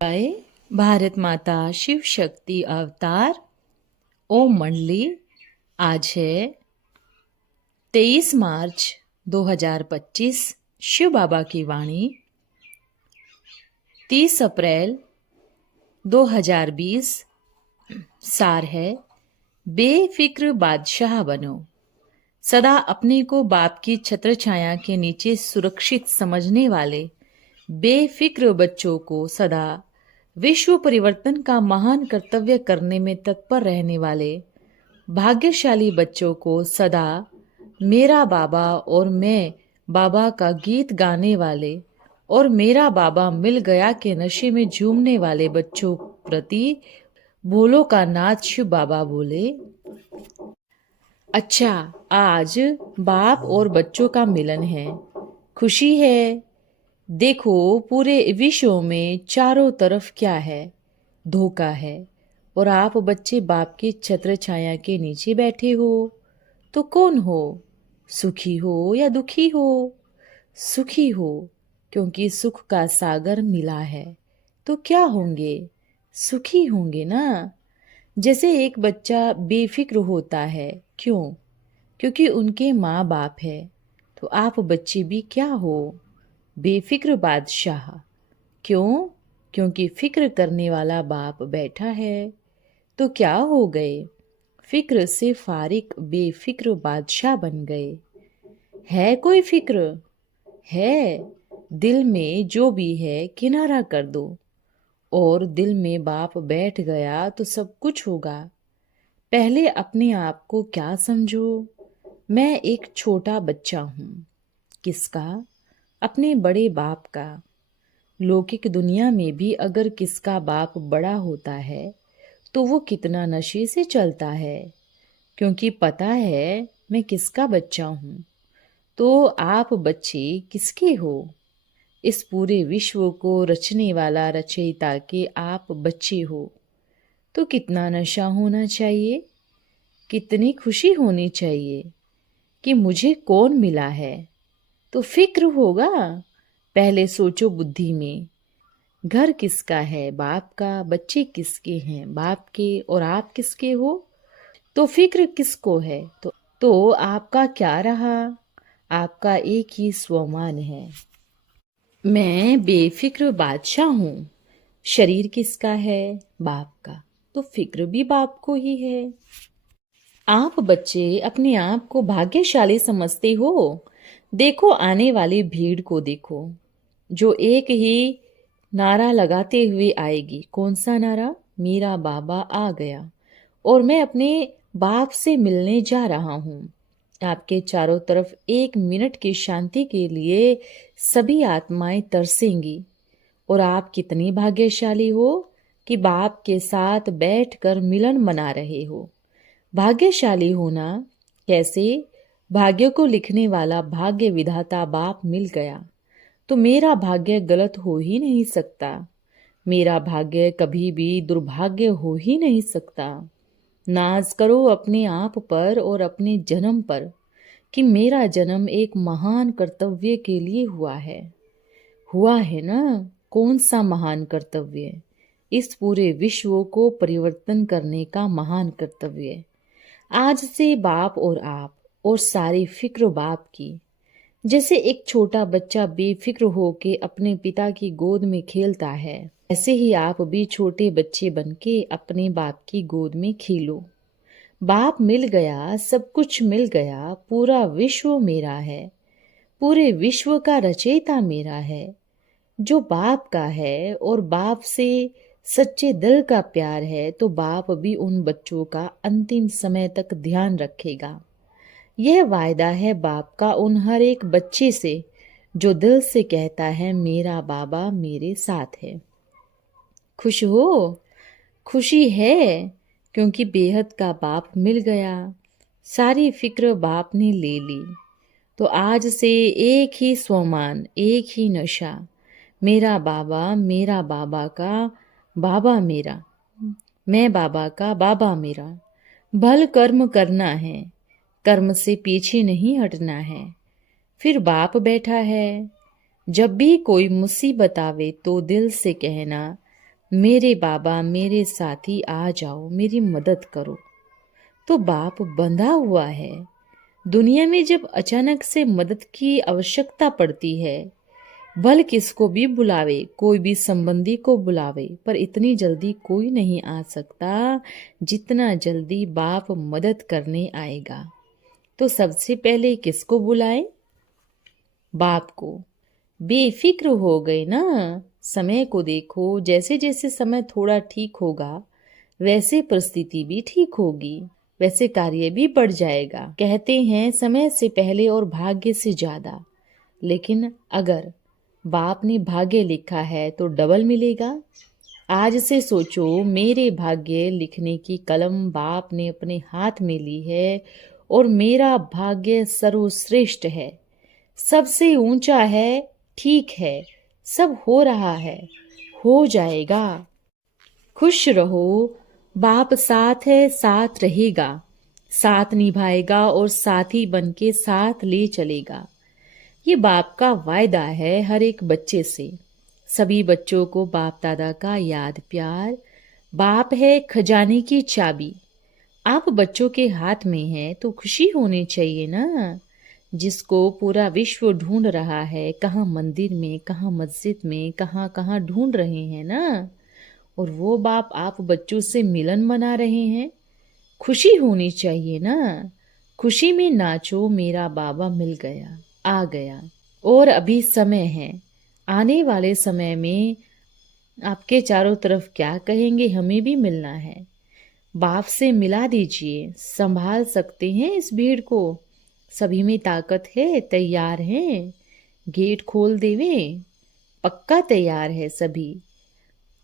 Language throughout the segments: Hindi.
आए भारत माता शिव शक्ति अवतार। ओम मंडली। आज है 23 मार्च 2025। शिव बाबा की वाणी 30 अप्रैल 2020। सार है, बेफिक्र बादशाह बनो। सदा अपने को बाप की छत्र छाया के नीचे सुरक्षित समझने वाले बेफिक्र बच्चों को सदा विश्व परिवर्तन का महान कर्तव्य करने में तत्पर रहने वाले भाग्यशाली बच्चों को सदा मेरा बाबा और मैं बाबा का गीत गाने वाले और मेरा बाबा मिल गया के नशे में झूमने वाले बच्चों प्रति बोलो का नाथ शिव बाबा बोले। अच्छा, आज बाप और बच्चों का मिलन है, खुशी है। देखो पूरे विश्व में चारों तरफ क्या है, धोखा है, और आप बच्चे बाप की छत्र छाया के नीचे बैठे हो। तो कौन हो, सुखी हो या दुखी हो? सुखी हो क्योंकि सुख का सागर मिला है। तो क्या होंगे, सुखी होंगे ना। जैसे एक बच्चा बेफिक्र होता है, क्यों? क्योंकि उनके माँ बाप है। तो आप बच्चे भी क्या हो, बेफिक्र बादशाह। क्यों? क्योंकि फिक्र करने वाला बाप बैठा है। तो क्या हो गए, फिक्र से फारिक बेफिक्र बादशाह बन गए। है कोई फिक्र? है। दिल में जो भी है किनारा कर दो, और दिल में बाप बैठ गया तो सब कुछ होगा। पहले अपने आप को क्या समझो, मैं एक छोटा बच्चा हूँ। किसका? अपने बड़े बाप का। लौकिक दुनिया में भी अगर किसका बाप बड़ा होता है तो वो कितना नशे से चलता है, क्योंकि पता है मैं किसका बच्चा हूँ। तो आप बच्चे किसके हो? इस पूरे विश्व को रचने वाला रचयिता के आप बच्चे हो। तो कितना नशा होना चाहिए, कितनी खुशी होनी चाहिए कि मुझे कौन मिला है। तो फिक्र होगा। पहले सोचो बुद्धि में, घर किसका है, बाप का। बच्चे किसके हैं, बाप के। और आप किसके हो? तो फिक्र किसको है? तो आपका क्या रहा? आपका एक ही स्वमान है, मैं बेफिक्र बादशाह हूँ। शरीर किसका है, बाप का। तो फिक्र भी बाप को ही है। आप बच्चे अपने आप को भाग्यशाली समझते हो। देखो आने वाली भीड़ को देखो, जो एक ही नारा लगाते हुए आएगी। कौन सा नारा? मेरा बाबा आ गया और मैं अपने बाप से मिलने जा रहा हूँ। आपके चारों तरफ 1 मिनट की शांति के लिए सभी आत्माएं तरसेंगी। और आप कितनी भाग्यशाली हो कि बाप के साथ बैठकर मिलन मना रहे हो। भाग्यशाली होना कैसे? भाग्य को लिखने वाला भाग्य विधाता बाप मिल गया। तो मेरा भाग्य गलत हो ही नहीं सकता। मेरा भाग्य कभी भी दुर्भाग्य हो ही नहीं सकता। नाज करो अपने आप पर और अपने जन्म पर कि मेरा जन्म एक महान कर्तव्य के लिए हुआ है। हुआ है ना? कौन सा महान कर्तव्य? इस पूरे विश्व को परिवर्तन करने का महान कर्तव्य। आज से बाप और आप और सारी फिक्र बाप की। जैसे एक छोटा बच्चा बेफिक्र होके अपने पिता की गोद में खेलता है, ऐसे ही आप भी छोटे बच्चे बनके अपने बाप की गोद में खेलो। बाप मिल गया, सब कुछ मिल गया। पूरा विश्व मेरा है, पूरे विश्व का रचयिता मेरा है। जो बाप का है और बाप से सच्चे दिल का प्यार है, तो बाप भी उन बच्चों का अंतिम समय तक ध्यान रखेगा। यह वायदा है बाप का उन हर एक बच्चे से जो दिल से कहता है मेरा बाबा मेरे साथ है। खुश हो? खुशी है क्योंकि बेहद का बाप मिल गया। सारी फिक्र बाप ने ले ली। तो आज से एक ही स्वमान, एक ही नशा। मेरा बाबा का बाबा मेरा, मैं बाबा का बाबा मेरा। भल कर्म करना है, कर्म से पीछे नहीं हटना है। फिर बाप बैठा है। जब भी कोई मुसीबत आवे तो दिल से कहना मेरे बाबा मेरे साथी आ जाओ, मेरी मदद करो। तो बाप बंधा हुआ है। दुनिया में जब अचानक से मदद की आवश्यकता पड़ती है, भल किसको भी बुलावे, कोई भी संबंधी को बुलावे, पर इतनी जल्दी कोई नहीं आ सकता जितना जल्दी बाप मदद करने आएगा। तो सबसे पहले किसको बुलाए? बाप को। बेफिक्र हो गए ना। समय को देखो, जैसे जैसे समय थोड़ा ठीक होगा वैसे परिस्थिति भी ठीक होगी, वैसे कार्य भी बढ़ जाएगा। कहते हैं समय से पहले और भाग्य से ज्यादा, लेकिन अगर बाप ने भाग्य लिखा है तो डबल मिलेगा। आज से सोचो, मेरे भाग्य लिखने की कलम बाप ने अपने हाथ में ली है और मेरा भाग्य सर्वश्रेष्ठ है, सबसे ऊंचा है, ठीक है, सब हो रहा है, हो जाएगा। खुश रहो, बाप साथ है, साथ रहेगा, साथ निभाएगा और साथी बन के साथ ले चलेगा। ये बाप का वायदा है हर एक बच्चे से। सभी बच्चों को बाप दादा का याद प्यार। बाप है खजाने की चाबी। आप बच्चों के हाथ में है तो खुशी होनी चाहिए ना। जिसको पूरा विश्व ढूंढ रहा है, कहाँ मंदिर में, कहाँ मस्जिद में, कहाँ कहाँ ढूंढ रहे हैं ना, और वो बाप आप बच्चों से मिलन मना रहे हैं। खुशी होनी चाहिए ना। खुशी में नाचो, मेरा बाबा मिल गया, आ गया। और अभी समय है, आने वाले समय में आपके चारों तरफ क्या कहेंगे, हमें भी मिलना है। बाप से मिला दीजिए, संभाल सकते हैं इस भीड़ को, सभी में ताकत है, तैयार हैं। गेट खोल देवे, पक्का तैयार है सभी।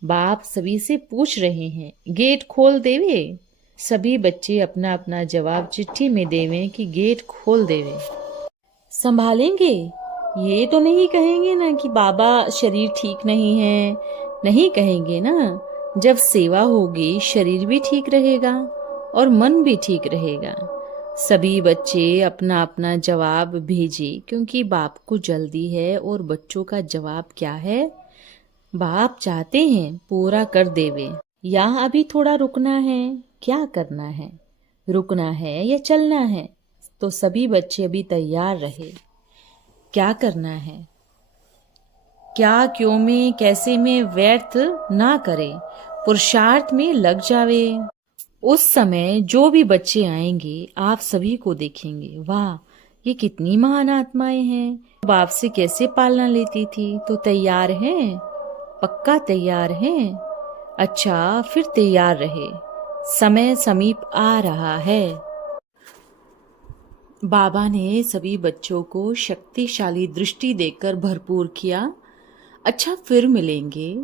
बाप सभी से पूछ रहे हैं, गेट खोल देवे। सभी बच्चे अपना अपना जवाब चिट्ठी में देवें कि गेट खोल देवे। संभालेंगे, ये तो नहीं कहेंगे ना कि बाबा शरीर ठीक नहीं है, नहीं कहेंगे ना। जब सेवा होगी शरीर भी ठीक रहेगा और मन भी ठीक रहेगा। सभी बच्चे अपना अपना जवाब भेजे, क्योंकि बाप को जल्दी है। और बच्चों का जवाब क्या है? बाप चाहते हैं पूरा कर देवे, या अभी थोड़ा रुकना है, क्या करना है, रुकना है या चलना है। तो सभी बच्चे अभी तैयार रहे, क्या करना है, क्या, क्यों में, कैसे में व्यर्थ ना करे, पुरुषार्थ में लग जावे। उस समय जो भी बच्चे आएंगे आप सभी को देखेंगे, वाह ये कितनी महान आत्माएं हैं, बाप से कैसे पालना लेती थी। तो तैयार हैं, पक्का तैयार हैं। अच्छा, फिर तैयार रहे, समय समीप आ रहा है। बाबा ने सभी बच्चों को शक्तिशाली दृष्टि देकर भरपूर किया। अच्छा, फिर मिलेंगे,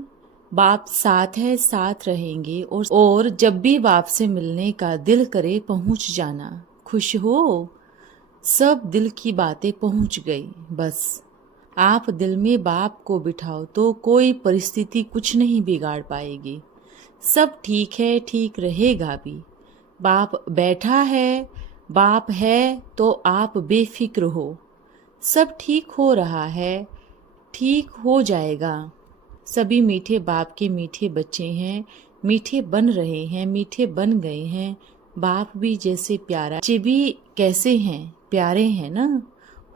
बाप साथ है, साथ रहेंगे। और जब भी बाप से मिलने का दिल करे पहुंच जाना। खुश हो, सब दिल की बातें पहुंच गई। बस आप दिल में बाप को बिठाओ तो कोई परिस्थिति कुछ नहीं बिगाड़ पाएगी। सब ठीक है, ठीक रहेगा भी। बाप बैठा है, बाप है तो आप बेफिक्र हो। सब ठीक हो रहा है, ठीक हो जाएगा। सभी मीठे बाप के मीठे बच्चे हैं, मीठे बन रहे हैं, मीठे बन गए हैं। बाप भी जैसे प्यारा, बच्चे भी कैसे हैं, प्यारे हैं ना,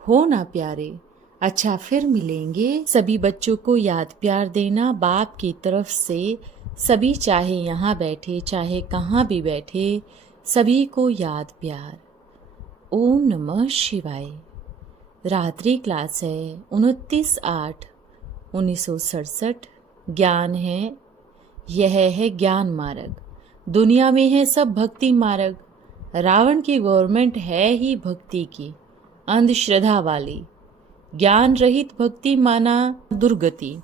हो ना प्यारे। अच्छा, फिर मिलेंगे। सभी बच्चों को याद प्यार देना बाप की तरफ से। सभी चाहे यहाँ बैठे चाहे कहाँ भी बैठे, सभी को याद प्यार। ओम नमः शिवाय। रात्रि क्लास है 29/8/1967। ज्ञान है, यह है ज्ञान मार्ग। दुनिया में है सब भक्ति मार्ग। रावण की गवर्नमेंट है ही भक्ति की, अंधश्रद्धा वाली। ज्ञान रहित भक्ति माना दुर्गति।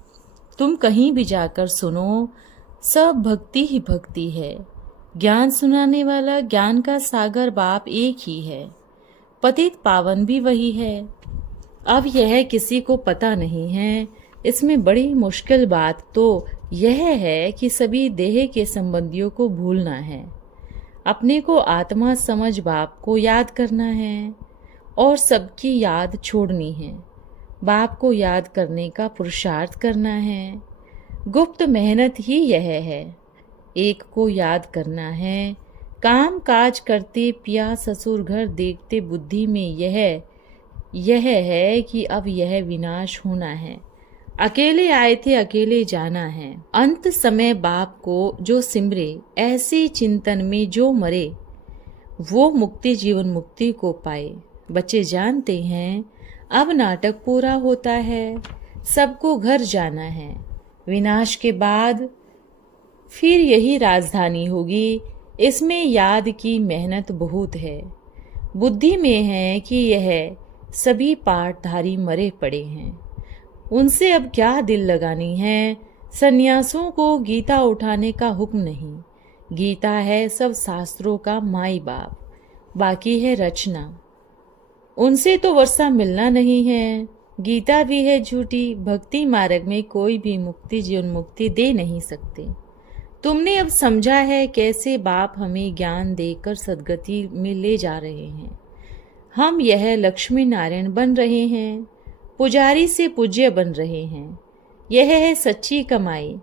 तुम कहीं भी जाकर सुनो, सब भक्ति ही भक्ति है। ज्ञान सुनाने वाला ज्ञान का सागर बाप एक ही है, पतित पावन भी वही है। अब यह किसी को पता नहीं है। इसमें बड़ी मुश्किल बात तो यह है कि सभी देह के संबंधियों को भूलना है, अपने को आत्मा समझ बाप को याद करना है और सबकी याद छोड़नी है। बाप को याद करने का पुरुषार्थ करना है। गुप्त मेहनत ही यह है। एक को याद करना है, काम काज करते पिया ससुर घर देखते बुद्धि में यह है कि अब यह विनाश होना है। अकेले आए थे अकेले जाना है। अंत समय बाप को जो सिमरे, ऐसे चिंतन में जो मरे, वो मुक्ति जीवन मुक्ति को पाए। बच्चे जानते हैं अब नाटक पूरा होता है, सबको घर जाना है। विनाश के बाद फिर यही राजधानी होगी। इसमें याद की मेहनत बहुत है। बुद्धि में है कि यह सभी पाठधारी मरे पड़े हैं, उनसे अब क्या दिल लगानी है। सन्यासों को गीता उठाने का हुक्म नहीं। गीता है सब शास्त्रों का माई बाप, बाकी है रचना। उनसे तो वर्षा मिलना नहीं है। गीता भी है झूठी। भक्ति मार्ग में कोई भी मुक्ति जीवन मुक्ति दे नहीं सकते। तुमने अब समझा है कैसे बाप हमें ज्ञान देकर सद्गति में ले जा रहे हैं। हम यह लक्ष्मी नारायण बन रहे हैं, पुजारी से पूज्य बन रहे हैं। यह है सच्ची कमाई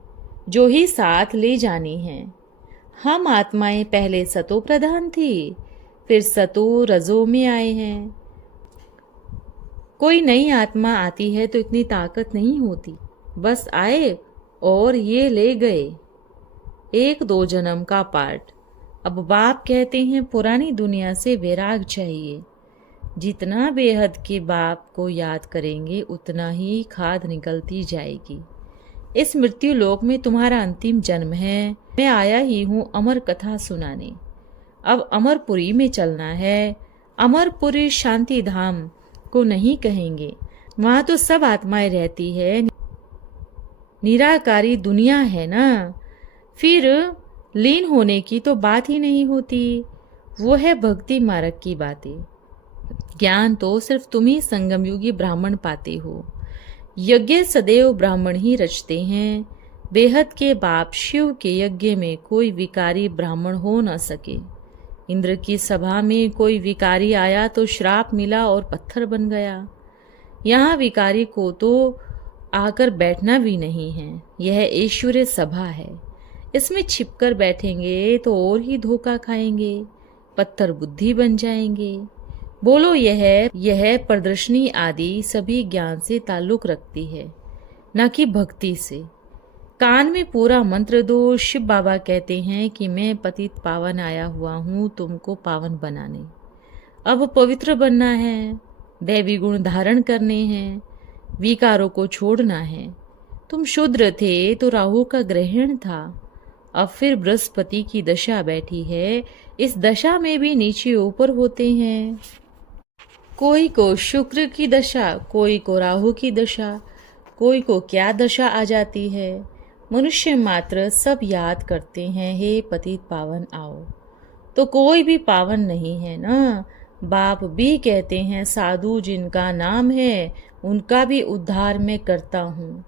जो ही साथ ले जानी है। हम आत्माएं पहले सतो प्रधान थी, फिर सतो रजो में आए हैं। कोई नई आत्मा आती है तो इतनी ताकत नहीं होती, बस आए और ये ले गए। 1-2 जन्म का पाठ। अब बाप कहते हैं पुरानी दुनिया से वैराग चाहिए। जितना बेहद के बाप को याद करेंगे उतना ही खाद निकलती जाएगी। इस मृत्यु लोक में तुम्हारा अंतिम जन्म है। मैं आया ही हूँ अमर कथा सुनाने। अब अमरपुरी में चलना है। अमरपुरी शांति धाम को नहीं कहेंगे, वहां तो सब आत्माएं रहती है। निराकारी दुनिया है ना, फिर लीन होने की तो बात ही नहीं होती। वो है भक्ति मार्ग की बातें। ज्ञान तो सिर्फ तुम ही संगम युगी ब्राह्मण पाते हो। यज्ञ सदैव ब्राह्मण ही रचते हैं। बेहद के बाप शिव के यज्ञ में कोई विकारी ब्राह्मण हो न सके। इंद्र की सभा में कोई विकारी आया तो श्राप मिला और पत्थर बन गया। यहाँ विकारी को तो आकर बैठना भी नहीं है। यह ईश्वरीय सभा है। इसमें छिपकर बैठेंगे तो और ही धोखा खाएंगे, पत्थर बुद्धि बन जाएंगे। बोलो यह प्रदर्शनी आदि सभी ज्ञान से ताल्लुक रखती है, न कि भक्ति से। कान में पूरा मंत्र दो। शिव बाबा कहते हैं कि मैं पतित पावन आया हुआ हूँ तुमको पावन बनाने। अब पवित्र बनना है, दैवी गुण धारण करने हैं, विकारों को छोड़ना है। तुम शूद्र थे तो राहु का ग्रहण था, अब फिर बृहस्पति की दशा बैठी है। इस दशा में भी नीचे ऊपर होते हैं। कोई को शुक्र की दशा, कोई को राहु की दशा, कोई को क्या दशा आ जाती है। मनुष्य मात्र सब याद करते हैं हे पतित पावन आओ, तो कोई भी पावन नहीं है ना। बाप भी कहते हैं साधु जिनका नाम है उनका भी उद्धार मैं करता हूँ।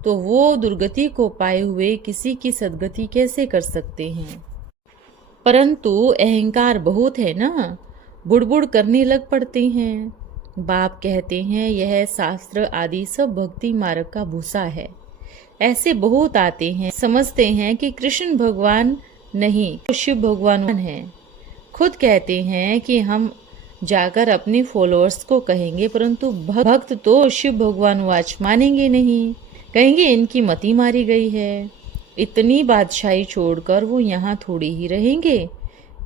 तो वो दुर्गति को पाए हुए किसी की सद्गति कैसे कर सकते हैं। परंतु अहंकार बहुत है ना, बुड़बुड़ करने लग पड़ते हैं। बाप कहते हैं यह शास्त्र आदि सब भक्ति मार्ग का भूसा है। ऐसे बहुत आते हैं, समझते हैं कि कृष्ण भगवान नहीं शिव भगवान है। खुद कहते हैं कि हम जाकर अपने फॉलोअर्स को कहेंगे, परंतु भक्त तो शिव भगवान वाच मानेंगे नहीं, कहेंगे इनकी मति मारी गई है। इतनी बादशाही छोड़कर वो यहाँ थोड़ी ही रहेंगे।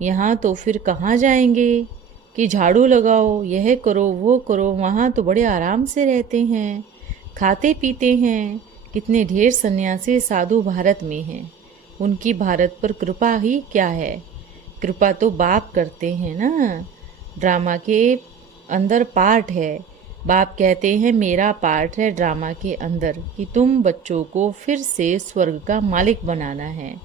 यहाँ तो फिर कहाँ जाएंगे कि झाड़ू लगाओ, यह करो वो करो। वहाँ तो बड़े आराम से रहते हैं, खाते पीते हैं। कितने ढेर सन्यासी साधु भारत में हैं, उनकी भारत पर कृपा ही क्या है। कृपा तो बाप करते हैं ना। ड्रामा के अंदर पार्ट है। बाप कहते हैं मेरा पार्ट है ड्रामा के अंदर कि तुम बच्चों को फिर से स्वर्ग का मालिक बनाना है।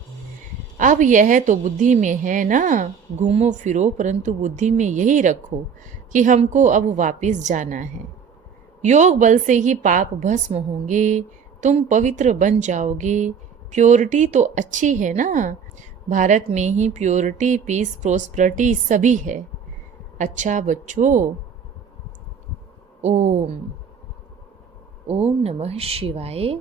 अब यह तो बुद्धि में है ना। घूमो फिरो परंतु बुद्धि में यही रखो कि हमको अब वापस जाना है। योग बल से ही पाप भस्म होंगे, तुम पवित्र बन जाओगे। प्योरिटी तो अच्छी है ना। भारत में ही प्योरिटी, पीस, प्रोस्पेरिटी सभी है। अच्छा बच्चों, ओम नमः शिवाय।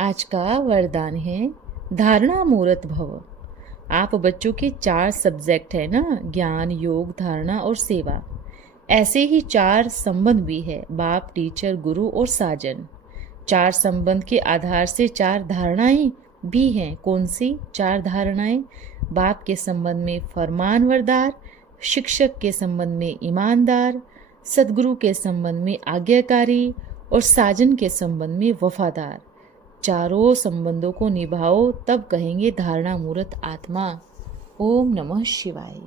आज का वरदान है धारणा मूर्त भव। आप बच्चों के 4 सब्जेक्ट है ना, ज्ञान, योग, धारणा और सेवा। ऐसे ही 4 संबंध भी है, बाप, टीचर, गुरु और साजन। 4 संबंध के आधार से 4 धारणाएं भी हैं। कौन सी 4 धारणाएं? बाप के संबंध में फरमानवरदार, शिक्षक के संबंध में ईमानदार, सदगुरु के संबंध में आज्ञाकारी और साजन के संबंध में वफादार। चारों संबंधों को निभाओ, तब कहेंगे धारणा मूर्त आत्मा। ओम नमः शिवाय।